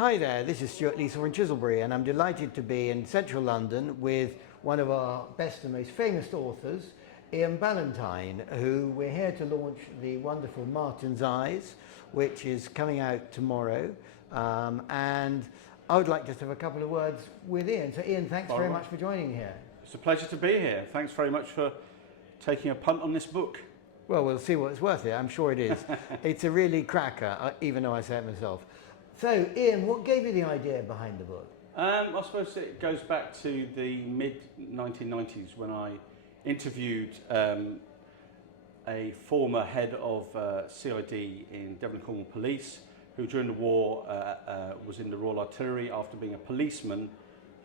Hi there, this is Stuart Leasor of Chiselbury, and I'm delighted to be in central London with one of our best and most famous authors, Iain Ballantyne, who we're here to launch the wonderful Martin's Eyes, which is coming out tomorrow. And I would like just to have a couple of words with Iain. So Iain, thanks very much for joining here. It's a pleasure to be here. Thanks very much for taking a punt on this book. Well, we'll see what it's worth here. I'm sure it is. It's a really cracker, even though I say it myself. So, Iain, what gave you the idea behind the book? I suppose it goes back to the mid-1990s when I interviewed a former head of CID in Devon and Cornwall Police, who during the war was in the Royal Artillery after being a policeman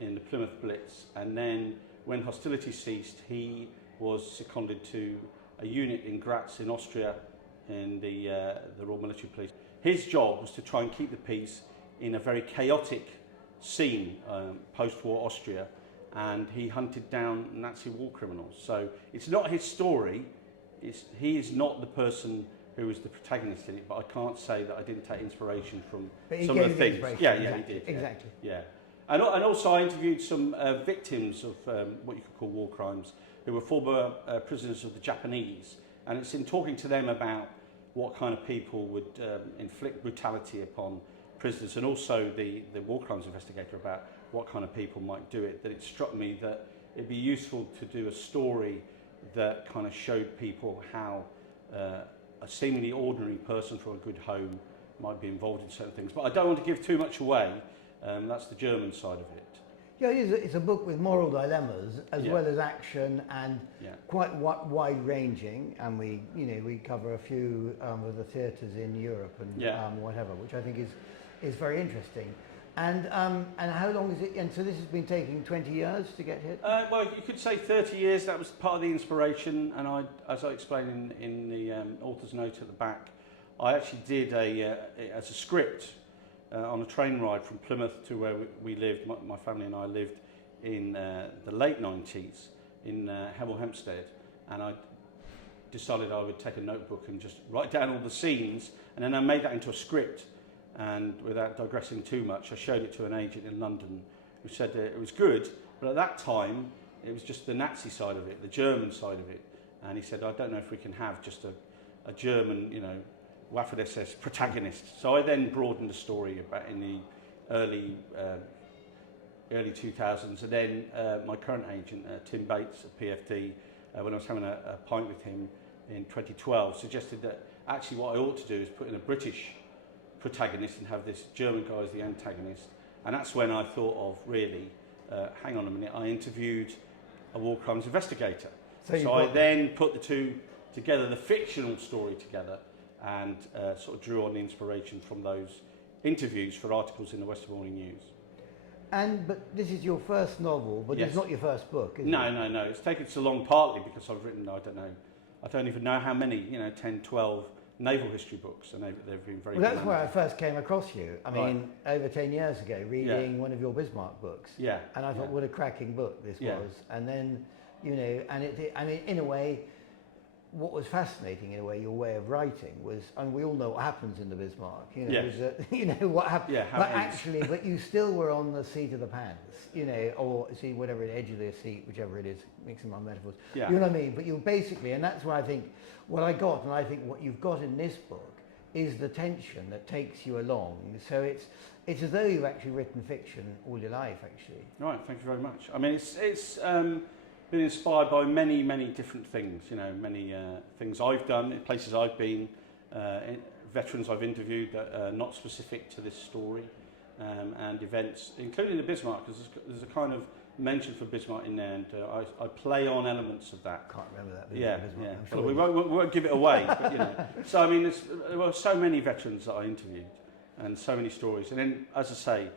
in the Plymouth Blitz. And then when hostilities ceased, he was seconded to a unit in Graz in Austria in the Royal Military Police. His job was to try and keep the peace in a very chaotic scene, post-war Austria, and he hunted down Nazi war criminals. So it's not his story, he is not the person who was the protagonist in it, but I can't say that I didn't take inspiration from some of the things. Yeah, exactly, he did. Exactly. Yeah. And also I interviewed some victims of what you could call war crimes, who were former prisoners of the Japanese, and it's in talking to them about what kind of people would inflict brutality upon prisoners, and also the war crimes investigator about what kind of people might do it, that it struck me that it'd be useful to do a story that kind of showed people how a seemingly ordinary person from a good home might be involved in certain things. But I don't want to give too much away. That's the German side of it. Yeah, it's a book with moral dilemmas as well as action and quite wide-ranging. And we cover a few of the theatres in Europe and whatever, which I think is very interesting. And how long is it? And so this has been taking 20 years to get here. Well, you could say 30 years. That was part of the inspiration. And as I explained in the author's note at the back, I actually did as a script. On a train ride from Plymouth to where we lived, my family and I lived in the late 90s in Hemel Hempstead, and I decided I would take a notebook and just write down all the scenes, and then I made that into a script, and without digressing too much, I showed it to an agent in London who said that it was good, but at that time it was just the Nazi side of it, the German side of it, and he said, I don't know if we can have just a German, Waffen-SS protagonist. So I then broadened the story about in the early 2000s, and then my current agent, Tim Bates at PFD, when I was having a pint with him in 2012, suggested that actually what I ought to do is put in a British protagonist and have this German guy as the antagonist. And that's when I thought of really, hang on a minute, I interviewed a war crimes investigator. So I then put the two together, the fictional story together, and sort of drew on the inspiration from those interviews for articles in the Western Morning News. But this is your first novel, but it's not your first book, is it? No. It's taken so long partly because I've written, I don't even know how many, 10, 12 naval history books, and they've been very good. Well, that's where I first came across you. I mean, over 10 years ago, reading one of your Bismarck books. Yeah. And I thought, what a cracking book this was. And then, in a way, what was fascinating in a way, your way of writing was, and we all know what happens in the Bismarck, what happened, but you still were on the seat of the pants, or see whatever, edge of the seat, whichever it is, mixing my metaphors, you know what I mean? But you basically, and that's where I think, what I got, and I think what you've got in this book is the tension that takes you along. So it's as though you've actually written fiction all your life, actually. Right, thank you very much. I mean, it's been inspired by many, many different things, many things I've done, places I've been, veterans I've interviewed that are not specific to this story, and events, including the Bismarck, because there's a kind of mention for Bismarck in there, and I play on elements of that. Can't remember that. Bismarck. Sure we won't give it away, but So I mean, there were so many veterans that I interviewed, and so many stories, and then, as I say,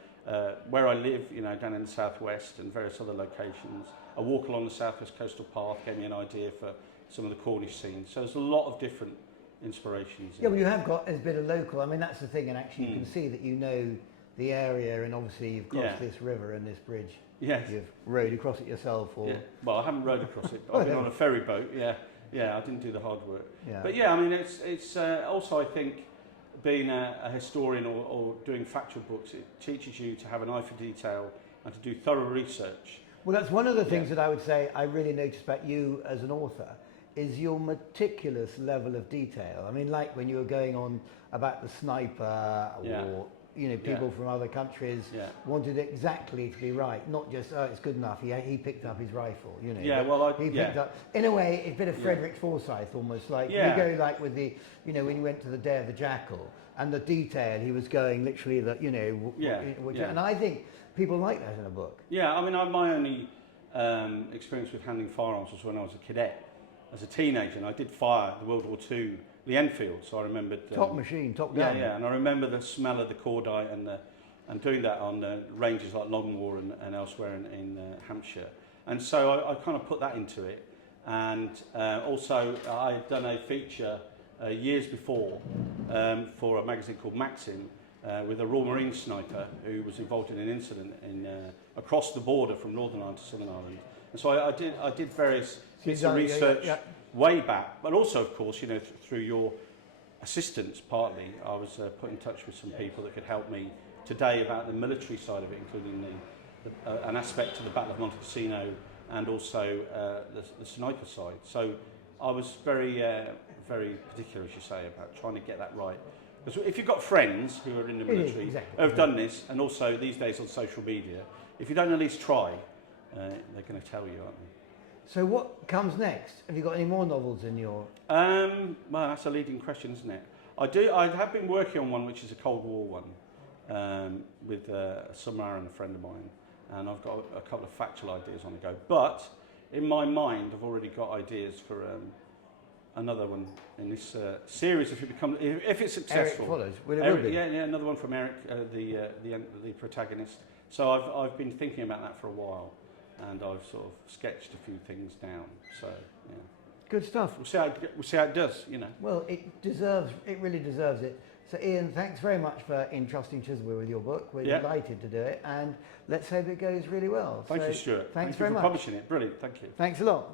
where I live, down in the southwest and various other locations. I walk along the southwest coastal path, gave me an idea for some of the Cornish scenes. So there's a lot of different inspirations. Yeah, well, you have got a bit of local. I mean, that's the thing, and actually you can see that you know the area, and obviously you've crossed this river and this bridge. Yes. You've rowed across it yourself, or well, I haven't rowed across it. I've been on a ferry boat. Yeah, I didn't do the hard work. Yeah. But I mean, it's also, I think being a historian or doing factual books, it teaches you to have an eye for detail and to do thorough research. Well, that's one of the things that I would say I really noticed about you as an author, is your meticulous level of detail. I mean, like when you were going on about the sniper or, you know, people from other countries wanted exactly to be right, not just, oh, it's good enough, he picked up his rifle, you know. Yeah, well, he picked up, in a way, it's a bit of Frederick Forsyth almost, like, you go like with the, you know, when you went to the Day of the Jackal, and the detail, he was going literally, the, you know, and I think people like that in a book. Yeah, I mean, my only experience with handling firearms was when I was a cadet. As a teenager, and I did fire the World War II, the Enfield, so I remembered... top machine, top gun. Yeah, and I remember the smell of the cordite and doing that on ranges like Longmoor and elsewhere in Hampshire. And so I kind of put that into it. And also, I had done a feature years before for a magazine called Maxim with a Royal Marine sniper who was involved in an incident across the border from Northern Ireland to Southern Ireland. And so I did various bits of research way back, but also, of course, you know, through your assistance partly, I was put in touch with some people that could help me today about the military side of it, including an aspect of the Battle of Monte Cassino and also the sniper side. So I was very particular, as you say, about trying to get that right. Because if you've got friends who are in the military who have done this, and also these days on social media, if you don't at least try, they're going to tell you, aren't they? So what comes next? Have you got any more novels in your... well, that's a leading question, isn't it? I have been working on one which is a Cold War one with a submarine friend of mine, and I've got a couple of factual ideas on the go. But in my mind, I've already got ideas for another one in this series if it's successful. Eric follows. Well, it will be. Yeah, another one from Eric, the protagonist. So I've been thinking about that for a while, and I've sort of sketched a few things down. So yeah, good stuff. We'll see how it does. You know. Well, it really deserves it. So Iain, thanks very much for entrusting Chiselbury with your book. We're delighted to do it, and let's hope it goes really well. Thank you, Stuart. Thanks very much for publishing it. Brilliant. Thank you. Thanks a lot.